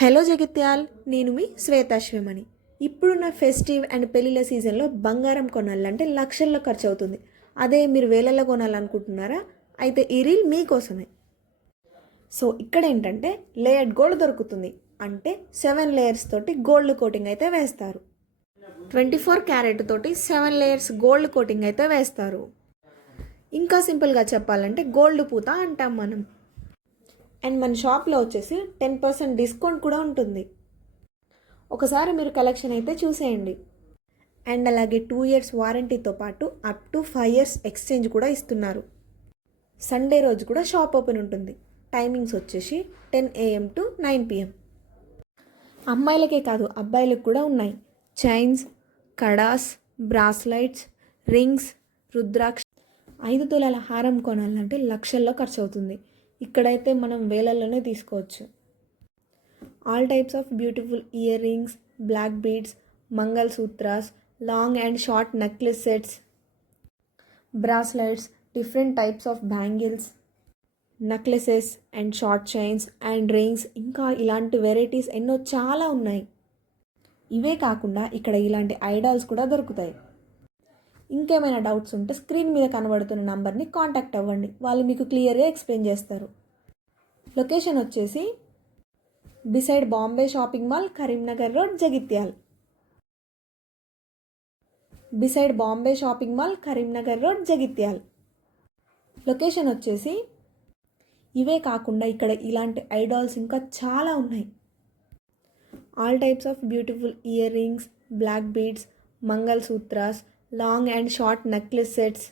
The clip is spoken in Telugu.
హలో జగిత్యాల్, నేను మీ శ్వేతాశ్వమణి. ఇప్పుడున్న ఫెస్టివ్ అండ్ పెళ్ళిళ్ళ సీజన్లో బంగారం కొనాలంటే లక్షల్లో ఖర్చు అవుతుంది. అదే మీరు వేలల్లో కొనాలనుకుంటున్నారా? అయితే ఈ రీల్ మీకోసమే. సో ఇక్కడ ఏంటంటే లేయర్డ్ గోల్డ్ దొరుకుతుంది. అంటే 7 లేయర్స్ తోటి గోల్డ్ కోటింగ్ అయితే వేస్తారు. 24 క్యారెట్ తోటి 7 లేయర్స్ గోల్డ్ కోటింగ్ అయితే వేస్తారు. ఇంకా సింపుల్గా చెప్పాలంటే గోల్డ్ పూత అంటాం మనం. అండ్ మన షాప్లో వచ్చేసి 10% డిస్కౌంట్ కూడా ఉంటుంది. ఒకసారి మీరు కలెక్షన్ అయితే చూసేయండి. అండ్ అలాగే 2 ఇయర్స్ వారంటీతో పాటు అప్ టు 5 ఇయర్స్ ఎక్స్చేంజ్ కూడా ఇస్తున్నారు. సండే రోజు కూడా షాప్ ఓపెన్ ఉంటుంది. టైమింగ్స్ వచ్చేసి 10 AM to 9 PM. అమ్మాయిలకే కాదు అబ్బాయిలకు కూడా ఉన్నాయి. చైన్స్, కడాస్, బ్రాస్లైట్స్, రింగ్స్, రుద్రాక్ష. 5 తులాల హారం కొనాలంటే లక్షల్లో ఖర్చు అవుతుంది. ఇక్కడైతే మనం వేలల్లోనే తీసుకోవచ్చు. All types of beautiful ear rings, black beads, mangala sutras, long and short necklace sets, bracelets, different types of bangles, necklaces and short chains and rings, ఇంకా ఇలాంటి వెరైటీస్ ఎన్నో చాలా ఉన్నాయి. ఇవే కాకుండా ఇక్కడ ఇలాంటి ఐడాల్స్ కూడా దొరుకుతాయి. ఇంకేమైనా డౌట్స్ ఉంటే స్క్రీన్ మీద కనబడుతున్న నంబర్ని కాంటాక్ట్ అవ్వండి. వాళ్ళు మీకు క్లియర్గా ఎక్స్ప్లెయిన్ చేస్తారు. లొకేషన్ వచ్చేసి beside Bombay shopping mall, Karimnagar road, Jagtial. Beside Bombay shopping mall, Karimnagar road, Jagtial. Location వచ్చేసి ఇవే కాకుండా ఇక్కడ ఇలాంటి ఐడాల్స్ ఇంకా చాలా ఉన్నాయి. All types of beautiful ear rings, black beads, mangala sutras, long and short necklace sets,